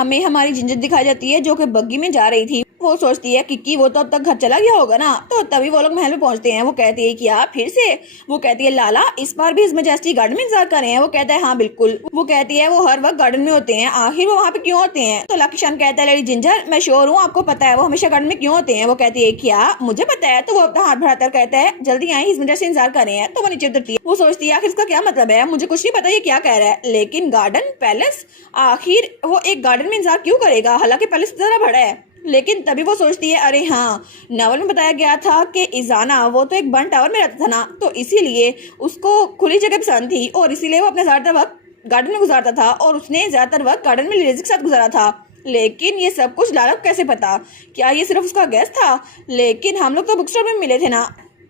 हमें हमारी जिंजर दिखाई जाती है जो कि बग्गी में जा रही थी। वो सोचती है कि वो तो अब तक घर चला गया होगा ना। तो तभी वो लोग महल में पहुंचते हैं। वो कहती है कि आप फिर से? वो कहती है लाला इस बार भी इस मैजेस्टी गार्डन में इंतजार कर रहे हैं। वो कहता है हाँ बिल्कुल। वो कहती है वो हर वक्त गार्डन में होते हैं, आखिर वो वहाँ पे क्यों होते हैं? तो लकी चान कहता है लेडी जिंजर मैं श्योर हूँ आपको पता है वो हमेशा गार्डन में क्यों होते हैं। वो कहती है क्या मुझे पता है? तो वो अपना हाथ बढ़ाकर कहता है जल्दी आए, इस वजह से इंतजार कर रहे हैं। तो वो नीचे उतरती है। वो सोचती है आखिर इसका क्या मतलब है, मुझे कुछ नहीं पता ये क्या कह रहा है। लेकिन गार्डन पैलेस, आखिर वो एक गार्डन में इंतजार क्यों करेगा, हालांकि पैलेस जरा बड़ा है। लेकिन तभी वो सोचती है अरे हाँ, नॉवल में बताया गया था कि इजाना वो तो एक बर्न टावर में रहता था ना, तो इसीलिए उसको खुली जगह पसंद थी और इसीलिए वो अपने ज्यादातर वक्त गार्डन में गुजारता था और उसने ज्यादातर वक्त गार्डन में लिलीज के साथ गुजारा था। लेकिन ये सब कुछ लाला को कैसे पता? क्या ये सिर्फ उसका गेस था? लेकिन हम लोग तो बुक स्टोर में मिले थे ना।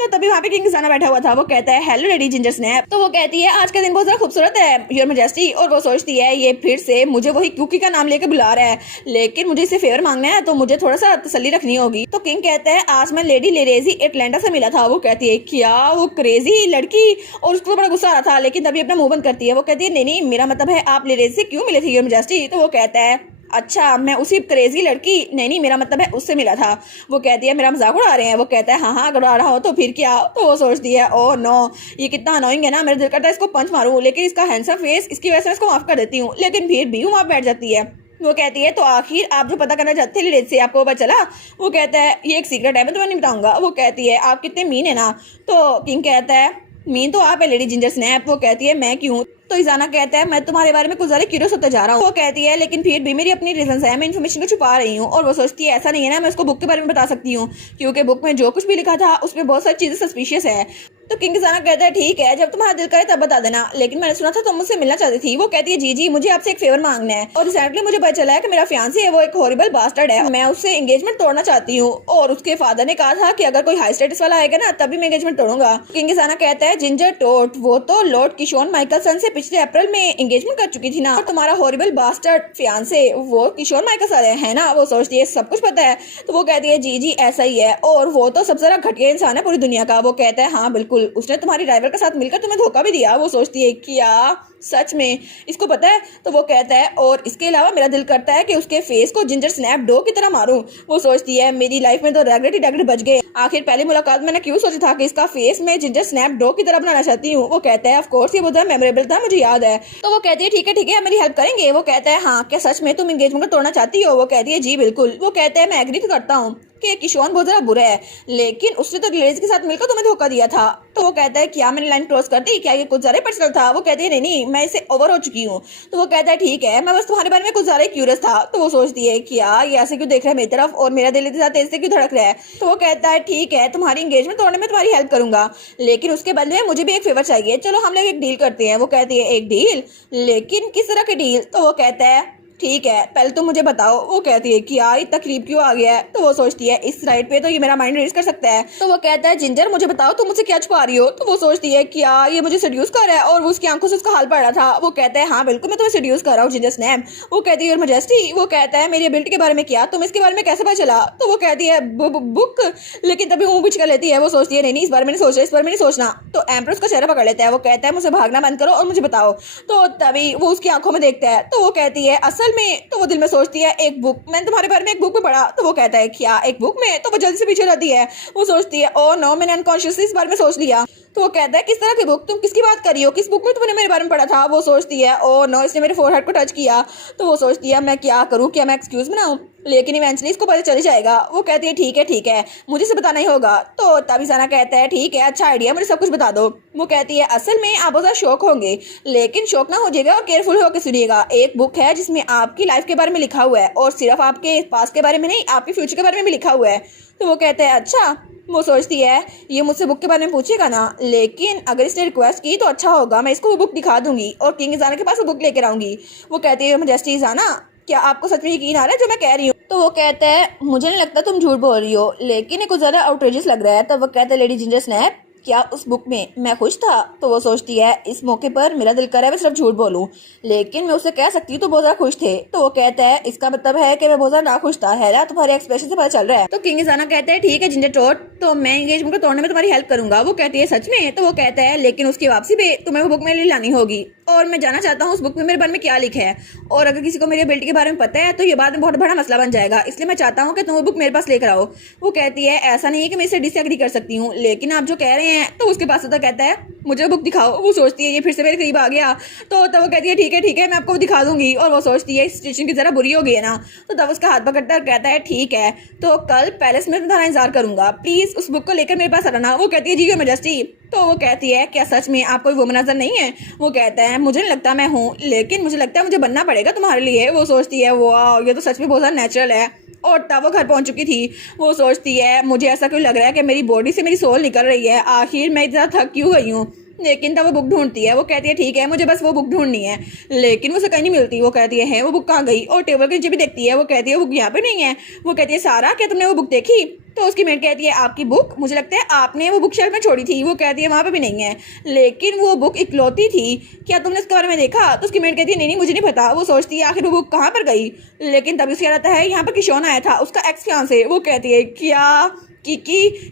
तो तभी वहाँ पे किंग इजाना बैठा हुआ था। वो कहता है हेलो लेडी जिंजर स्नैप। तो वो कहती है आज का दिन बहुत ज्यादा खूबसूरत है योर मैजेस्टी। और वो सोचती है ये फिर से मुझे वही कुकी का नाम लेकर बुला रहा है, लेकिन मुझे इसे फेवर मांगना है तो मुझे थोड़ा सा तसल्ली रखनी होगी। तो किंग कहता है आज मैं लेडी लेरेजी एटलांटा से मिला था। वो कहती है क्या वो क्रेजी लड़की? और उसको बड़ा गुस्सा आ रहा था, लेकिन तभी अपना मुंह बंद करती है। वो कहती है नहीं मेरा मतलब है आप लेरेजी से क्यों मिले थे योर मैजेस्टी? तो वो कहता है अच्छा मैं उसी क्रेजी लड़की, नहीं मेरा मतलब है उससे मिला था। वो कहती है मेरा मजाक उड़ा रहे हैं? वो कहता है हाँ अगर उड़ा रहा हो तो फिर क्या? तो वो सोचती है ओह नो ये कितना अनोइंग है ना, मेरा दिल करता है इसको पंच मारूं, लेकिन इसका हैंडसम फेस इसकी वजह से इसको माफ कर देती हूँ। लेकिन फिर भी वहाँ बैठ जाती है। वो कहती है तो आखिर आप जो पता करना चाहते थे लेडी से आपको पता चला? वो कहता है ये एक सीक्रेट है मैं तुम्हें नहीं बताऊंगा। वो कहती है आप कितने मीन है ना। तो किंग कहता है मीन तो आप है लेडी जिंजर स्नैप। वो कहती है मैं क्यों? तो इजाना कहता है मैं तुम्हारे बारे में कुछ ज्यादा क्यूरियस होता जा रहा हूँ। वो कहती है लेकिन फिर भी मेरी अपनी रीजन है, मैं इन्फॉर्मेशन को छुपा रही हूँ। और वो सोचती है ऐसा नहीं है ना, मैं उसको बुक के बारे में बता सकती हूँ क्योंकि बुक में जो कुछ भी लिखा था उसमें बहुत सारी चीजें सस्पिशियस है। तो किंग इजाना कहता है ठीक है जब तुम्हारा दिल करे तब बता देना, लेकिन मैंने सुना था तुम मुझसे मिलना चाहती थी। वो कहती है जी मुझे आपसे एक फेवर मांगना है और रिसेंटली मुझे पता चला है कि मेरा फियांसी है वो एक हॉरिबल बास्टर्ड है, मैं उससे एंगेजमेंट तोड़ना चाहती हूँ। और उसके फादर ने कहा था कि अगर कोई हाई स्टेटस वाला आएगा ना तभी मैं एंगेजमेंट तोड़ूंगा। किंग इजाना कहता है जिंजर टोट वो तो लॉर्ड किशोन माइकलसन से पिछले अप्रैल में एंगेजमेंट कर चुकी थी ना, और तुम्हारा हॉरिबल बास्टर्ड फियांसे वो किशोर माइकलसन है ना। वो सोचती है सब कुछ पता है। तो वो कहती है जी ऐसा ही है और वो तो सबसे ज्यादा घटिया इंसान है पूरी दुनिया का। वो कहता है हाँ बिल्कुल उसने तुम्हारी ड्राइवर के साथ मिलकर तुम्हें धोखा भी दिया। वो सोचती है क्या सच में इसको पता है? तो वो कहता है और इसके अलावा मेरा दिल करता है कि उसके फेस को जिंजर स्नैप डो की तरह मारूं। वो सोचती है मेरी लाइफ में तो रेगरेट ही रेगरेट बच गए, आखिर पहली मुलाकात मैंने क्यों सोचा था कि इसका फेस मैं जिंजर स्नैप डो की तरह बनाना चाहती हूँ। वो कहता है ऑफ कोर्स ये बहुत मेमोरेबल था मुझे याद है। तो वो कहती है ठीक है मेरी हेल्प करेंगे। वो कहता है हाँ क्या सच में तुम एंगेजमेंट को तोड़ना चाहती हो? वो कहती है जी बिल्कुल। वो कहता है मैं एग्री तो करता हूँ कि किशोन बहुत ज्यादा बुरा है, लेकिन उसने तो लेडीज के साथ मिलकर तुम्हें धोखा दिया था। तो वो कहता है क्या मैंने लाइन क्रॉस कर दी, क्या ये कुछ ज्यादा पर्सनल था? वो कहती है नहीं मैं इसे ओवर हो चुकी हूँ। तो वो कहता है ठीक है मैं बस तुम्हारे बारे में कुछ ज्यादा क्यूरियस था। तो वो सोचती है क्या ये ऐसे क्यों देख रहा है मेरी तरफ और मेरा दिल इतने तेज से क्यों धड़क रहा है? तो वो कहता है ठीक है तुम्हारी एंगेजमेंट तोड़ने में तुम्हारी हेल्प करूंगा, लेकिन उसके बदले में मुझे भी एक फेवर चाहिए, चलो हम लोग एक डील करते हैं। वो कहती है एक डील, लेकिन किस तरह की डील? तो वो कहता है ठीक है पहले तुम मुझे बताओ। वो कहती है कि यार तकलीफ क्यों आ गया है? तो वो सोचती है इस राइट पे तो ये मेरा माइंड रेस कर सकता है। तो वो कहता है जिंजर मुझे बताओ तुम मुझसे क्या छुपा रही हो? तो वो सोचती है कि यार ये मुझे सेड्यूस कर रहा है और वो उसकी आंखों से उसका हाल पड़ रहा था। वो कहता है हाँ बिल्कुल मैं तुम्हें सेड्यूस कर रहा हूँ जिंजर स्नैप। वो कहती है योर मैजेस्टी। वो कहता है मेरी एबिलिटी के बारे में क्या, तुम इसके बारे में कैसे पता चला? तो वो कहती है बुक, लेकिन तभी मुंह बिच कर लेती है। वो सोचती है नहीं इस बारे में नहीं सोच रहा, इस बारे में नहीं सोचना। तो एम्प्रेस का चेहरा पकड़ लेता है। वो कहता है मुझे भागना बंद करो और मुझे बताओ। तो तभी वो उसकी आंखों में देखता है। तो वो कहती है असल में, तो वो दिल में सोचती है एक बुक, मैंने तुम्हारे बारे में एक बुक में पढ़ा। तो वो कहता है क्या एक बुक में? तो वो जल्दी से पीछे जाती है। वो सोचती है ओह नो मैंने अनकॉन्शियसली इस बारे में सोच लिया। तो वो कहता है किस तरह की बुक, तुम किसकी बात कर रही हो, किस बुक में तुमने मेरे बारे में पढ़ा था? वो सोचती है ओह नो इसने मेरे फोरहेड को टच किया। तो वो सोचती है मैं क्या करूं, क्या मैं एक्सक्यूज बनाऊं? लेकिन इवेंचुअली इसको पता चल जाएगा। वो कहती है ठीक है मुझे से बताना ही होगा। तो तभी जाना कहता है ठीक है अच्छा आइडिया मुझे सब कुछ बता दो। वो कहती है असल में आप बहुत शौक होंगे, लेकिन शौक ना हो जाएगा और केयरफुल होकर सुनिएगा। एक बुक है जिसमें आपकी लाइफ के बारे में लिखा हुआ है और सिर्फ आपके पास्ट के बारे में नहीं आपके फ्यूचर के बारे में भी लिखा हुआ है। तो वो कहता है अच्छा। वो सोचती है ये मुझसे बुक के बारे में पूछेगा ना, लेकिन अगर इसने रिक्वेस्ट की तो अच्छा होगा, मैं इसको वो बुक दिखा दूंगी और किंग इजाना के पास वो बुक लेकर आऊंगी। वो कहती है मैजेस्टी इजाना क्या आपको सच में यकीन आ रहा है जो मैं कह रही हूँ? तो वो कहता है मुझे नहीं लगता तुम झूठ बोल रही हो, लेकिन ये कुछ ज्यादा आउटरेजियस लग रहा है। तो वो कहता है लेडी जिंजर स्नैप क्या उस बुक में मैं खुश था? तो वो सोचती है इस मौके पर मेरा दिल कर रहा है मैं सिर्फ झूठ बोलूं, लेकिन मैं उससे कह सकती हूँ तो बहुत ज्यादा खुश थे। तो वो कहता है इसका मतलब है कि मैं बहुत ज्यादा नाखुश था, है ना? तुम्हारे एक्सप्रेशन से पता चल रहा है। तो किंग इजाना कहता है ठीक है जिंजर टोट, तो मैं एंगेजमेंट को तोड़ने में तुम्हारी हेल्प करूंगा। वो कहती है सच में? तो वो कहता है लेकिन उसकी वापसी पे तुम्हें वो बुक मेरे लिए लानी होगी। और मैं जानना चाहता हूँ उस बुक में मेरे बारे में क्या लिखा है, और अगर किसी को मेरी एबिलिटी के बारे में पता है तो ये बाद में बहुत बड़ा मसला बन जाएगा, इसलिए मैं चाहता हूँ कि तुम वो बुक मेरे पास लेकर आओ। वो कहती है ऐसा नहीं है कि मैं इसे डिसएग्री कर सकती हूँ, लेकिन आप जो कह रहे हैं। तो उसके पास होता कहता है मुझे बुक दिखाओ। वो सोचती है ये फिर से मेरे करीब आ गया, तो तब वो कहती है ठीक है मैं आपको दिखा दूंगी। और वो सोचती है सिचुएशन की जरा बुरी हो गई है ना, तो तब उसका हाथ पकड़ता है और कहता है ठीक है, तो कल पैलेस में तुम्हारा इंतजार करूंगा, प्लीज उस बुक को लेकर मेरे पास आना। वो कहती है जी योर मैजेस्टी। तो वो कहती है क्या सच में आप कोई वुमन नजर नहीं है? वो कहता है मुझे नहीं लगता मैं हूँ, लेकिन मुझे लगता है मुझे बनना पड़ेगा तुम्हारे लिए। वो सोचती है वाह ये तो सच में बहुत ज़्यादा नेचुरल है। और तब वो घर पहुंच चुकी थी। वो सोचती है मुझे ऐसा क्यों लग रहा है कि मेरी बॉडी से मेरी सोल निकल रही है, आखिर मैं इतना थक क्यों गई हूँ। लेकिन तब वो बुक ढूंढती है। वो कहती है ठीक है मुझे बस वो बुक ढूंढनी है, लेकिन वो उसे कहीं नहीं मिलती। वो कहती है वो बुक कहाँ गई? और टेबल के नीचे भी देखती है। वो कहती है बुक यहाँ पे नहीं है। वो कहती है सारा क्या तुमने वो बुक देखी? तो उसकी मेट कहती है आपकी बुक? मुझे लगता है आपने वो बुक शेल्फ में छोड़ी थी। वो कहती है वहाँ पे भी नहीं है, लेकिन वो बुक इकलौती थी, क्या तुमने उसके बारे में देखा? तो उसकी मेट कहती है नहीं मुझे नहीं पता। वो सोचती है आखिर वो बुक कहाँ पर गई, लेकिन तभी उससे याद आता है यहाँ पर किशोन आया था, उसका एक्स फियांसे। वो कहती है क्या कि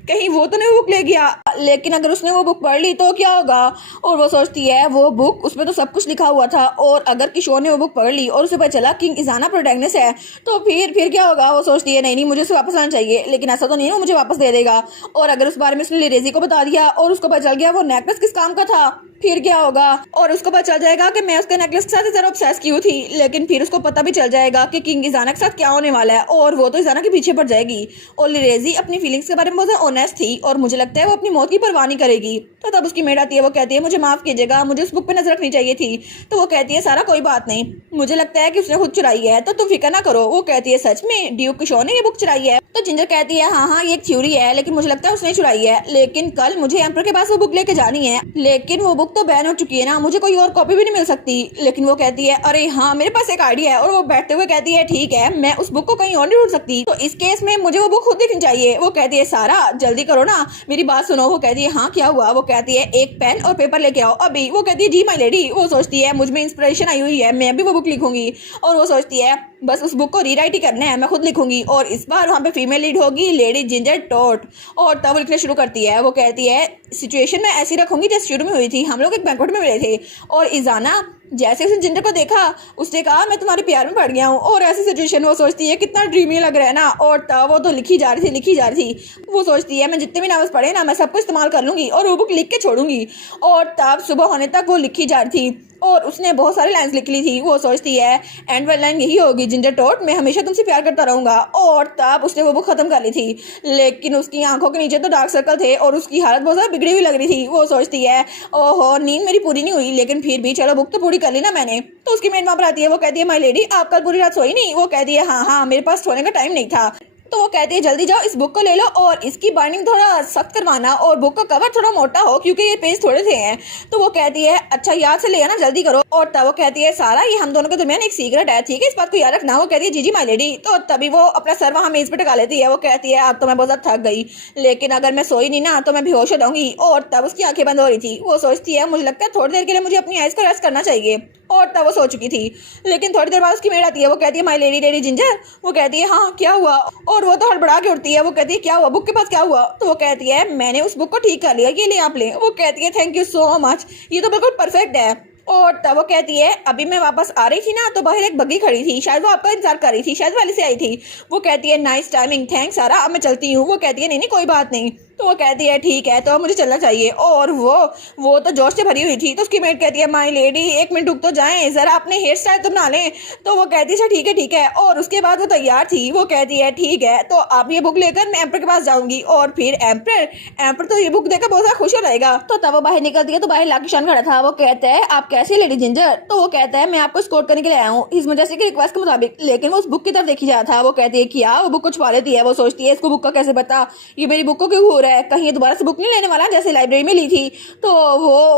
कहीं वो तो नहीं बुक ले गया, लेकिन अगर उसने वो बुक पढ़ ली तो क्या होगा। और वो सोचती है वो बुक उसमें तो सब कुछ लिखा हुआ था, और अगर किशोर ने वो बुक पढ़ ली और उसे पता चला कि इजाना प्रोटैगनिस्ट है तो फिर क्या होगा। वो सोचती है नहीं मुझे उसे वापस आना चाहिए, लेकिन ऐसा तो नहीं है वो मुझे वापस दे देगा। और अगर उस बारे में उसने लिरेजी को बता दिया और उसको पता चल गया वो नेकलेस किस काम का था, फिर क्या होगा। और उसको पता चल जाएगा कि मैं उसके नेकलेस के साथ जरा ऑब्सेस की थी, लेकिन फिर उसको पता भी चल जाएगा कि किंग इजाना के साथ क्या होने वाला है, और वो तो इजाना के पीछे पड़ जाएगी। और लिरेजी अपनी फीलिंग्स के बारे में बहुत ऑनेस्ट थी, और मुझे लगता है वो अपनी मौत की परवाह नहीं करेगी। तो तब उसकी मेड आती है। वो कहती है मुझे माफ कीजिएगा, मुझे उस बुक पे नजर रखनी चाहिए थी। तो वो कहती है सारा कोई बात नहीं, मुझे लगता है कि उसने खुद चुराई है, तो तुम फिक्र ना करो। वो कहती है सच में ड्यूक किशोर ने ये बुक चुराई है? तो जिंजर कहती है हाँ ये एक थ्योरी है, लेकिन मुझे लगता है उसने चुराई है, लेकिन कल मुझे एम्पर के पास वो बुक लेके जानी है, लेकिन वो बुक तो बैन हो चुकी है ना, मुझे कोई और कॉपी भी नहीं मिल सकती। लेकिन वो कहती है अरे हाँ मेरे पास एक आइडिया है। और वो बैठते हुए कहती है ठीक है मैं उस बुक को कहीं और नहीं ढूंढ सकती, तो इस केस में मुझे वो बुक खुद देखनी चाहिए। वो कहती है सारा जल्दी करो ना, मेरी बात सुनो। वो कहती है हाँ क्या हुआ? वो कहती है एक पेन और पेपर लेके आओ अभी। वो कहती है जी माय लेडी। वो सोचती है मुझ में इंस्पिरेशन आई हुई है, मैं भी वो बुक लिखूंगी। और वो सोचती है बस उस बुक को रीराइट ही करना है, मैं खुद लिखूंगी। और इस बार वहाँ पे फीमेल लीड होगी लेडी जिंजर टॉट। और तब वो लिखना शुरू करती है। वो कहती है सिचुएशन में ऐसी रखूंगी जैसे शुरू में हुई थी, हम लोग एक बैंक्वेट में मिले थे, और इजाना जैसे उसने जिंजर को देखा उसने कहा मैं तुम्हारे प्यार में पड़ गया हूँ। और ऐसी सिचुएशन वो सोचती है कितना ड्रीमी लग रहा है ना। और तब वो तो लिखी जा रही थी। वो सोचती है मैं जितने भी नावल्स पढ़े ना मैं सबको इस्तेमाल कर लूंगी और वो बुक लिख के छोड़ूंगी। और तब सुबह होने तक वो लिखी जा रही थी, और उसने बहुत सारी लाइंस लिख ली थी। वो सोचती है एंड वाली लाइन यही होगी जिंजर टॉट मैं हमेशा तुमसे प्यार करता रहूंगा। और तब उसने वो बुक खत्म कर ली थी, लेकिन उसकी आंखों के नीचे तो डार्क सर्कल थे और उसकी हालत बहुत ज्यादा बिगड़ी हुई लग रही थी। वो सोचती है ओहो नींद मेरी पूरी नहीं हुई, लेकिन फिर भी चलो बुक तो पूरी कर ली ना मैंने। तो उसकी मेड वहां पर आती है। वो कहती है माय लेडी आप कल पूरी रात सोई नहीं? वो कहती है हाँ मेरे पास सोने का टाइम नहीं था। तो वो कहती है जल्दी जाओ इस बुक को ले लो और इसकी बाइंडिंग थोड़ा सख्त करवाना, और बुक का कवर थोड़ा मोटा हो क्योंकि ये पेज थोड़े से हैं। तो वो कहती है अच्छा याद से ले आना जल्दी करो। और तब वो कहती है सारा ये हम दोनों के दरमियान एक सीक्रेट है, ठीक है इस बात को याद रखना। वो कहती है जी माय लेडी। तो तभी वो अपना सर वहाँ मेज पे टिका लेती है। वो कहती है अब तो मैं बहुत ज्यादा थक गई, लेकिन अगर मैं सोई नहीं ना तो मैं बेहोश हो जाऊंगी। और तब उसकी आंखें बंद हो रही थी। वो सोचती है मुझे लगता है थोड़ी देर के लिए मुझे अपनी आइज को रेस्ट करना चाहिए। और तब वो सो चुकी थी, लेकिन थोड़ी देर बाद उसकी मेड आती है। वो कहती है माय लेडी जिंजर। वो कहती है हाँ क्या हुआ? और वो तो हड़बड़ा के उठती है। वो कहती है क्या हुआ, बुक के पास क्या हुआ? तो वो कहती है मैंने उस बुक को ठीक कर लिया, ये ले आप ले। वो कहती है थैंक यू सो मच, ये तो बिल्कुल परफेक्ट है। और तब वो कहती है अभी मैं वापस आ रही थी ना तो बाहर एक बग्गी खड़ी थी, शायद वो आपका इंतजार कर रही थी, शायद वाली से आई थी। वो कहती है नाइस टाइमिंग थैंक्स सारा, अब मैं चलती हूँ। वो कहती है नहीं कोई बात नहीं। तो वो कहती है ठीक है तो अब मुझे चलना चाहिए। और वो तो जोश से भरी हुई थी। तो उसकी मेड कहती है माय लेडी एक मिनट रुक तो जाएं, जरा अपने हेयर स्टाइल तो बना लें। तो वो कहती है ठीक है। और उसके बाद वो तैयार थी। वो कहती है ठीक है तो आप ये बुक लेकर मैं एम्पर के पास जाऊंगी, और फिर एम्पर तो ये बुक देकर बहुत ज्यादा खुश हो रहेगा। तो तब वो बाहर निकलती है तो बाहर लाकिशान खड़ा था। वो कहता है आप कैसी लेडी जिंजर? तो वो कहता है मैं आपको स्कॉट करने के लिए आया हूँ इस मजेस्टी की रिक्वेस्ट के मुताबिक, लेकिन वो उस बुक की तरफ देखी जा रहा था। वो कहती है क्या? वो बुक को छुपा लेती है। वो सोचती है इसको बुक का कैसे पता, ये मेरी बुक को क्यों हो रहा है, कहीं ये दोबारा से बुक नहीं लेने वाला जैसे लाइब्रेरी में ली थी। तो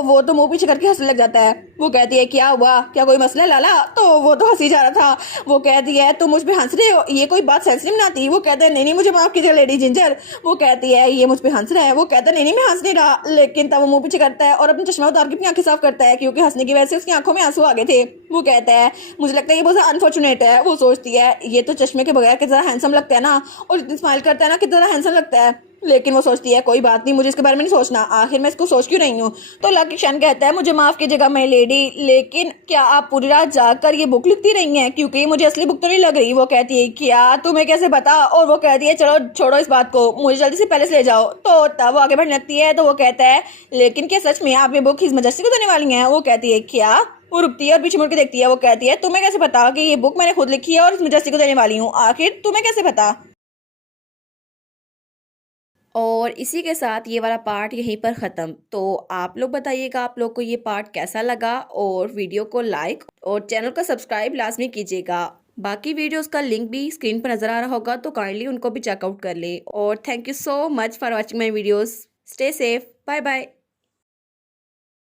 वो तो मुंह पीछे करके हंसने लग जाता है। वो कहती है क्या हुआ, क्या कोई मसला लाला? तो वो तो हंसी जा रहा था। वो कहती है तुम मुझ पे हंस रहे हो, ये कोई बात सेंसिटिव ना थी? वो कहते हैं नहीं मुझे माफ कीजिए लेडी जिंजर। वो कहती है ये मुझ पे हंस रहा है? वो कहता है नहीं मैं हंस नहीं रहा, लेकिन तब वो मुंह पीछे करता है और अपना चश्मा उतार के अपनी आंखें साफ करता है क्योंकि हंसने की वजह से उसकी आंखों में आंसू आ गए थे। वो कहता है मुझे लगता है ये बहुत अनफॉर्चुनेट है। वो सोचती है ये तो चश्मे के बगैर कितना हैंडसम लगता है ना, और जितनी स्माइल करता है ना कितना हैंडसम लगता है। लेकिन वो सोचती है कोई बात नहीं, मुझे इसके बारे में नहीं सोचना, आखिर मैं इसको सोच क्यों रही हूँ। तो लकी शन कहता है मुझे माफ कीजिएगा माय लेडी, लेकिन क्या आप पूरी रात जाकर ये बुक लिखती रही हैं, क्योंकि मुझे असली बुक तो नहीं लग रही। वो कहती है क्या तुम्हें कैसे पता, और वो कहती है चलो छोड़ो इस बात को, मुझे जल्दी से पैलेस ले जाओ। तो तब वो आगे बढ़ने लगती है तो वो कहता है लेकिन क्या सच में आप ये बुक हिज मैजेस्टी को देने वाली हैं। वो कहती है क्या, वो रुकती है और पीछे मुड़ के देखती है। वो कहती है तुम्हें कैसे पता कि ये बुक मैंने खुद लिखी है और हिज मैजेस्टी को देने वाली हूँ, आखिर तुम्हें कैसे पता। और इसी के साथ ये वाला पार्ट यहीं पर ख़त्म। तो आप लोग बताइएगा आप लोग को ये पार्ट कैसा लगा, और वीडियो को लाइक और चैनल को सब्सक्राइब लाजमी कीजिएगा। बाकी वीडियोस का लिंक भी स्क्रीन पर नज़र आ रहा होगा, तो काइंडली उनको भी चेकआउट कर ले। और thank you so much for watching my videos. Stay safe, bye bye.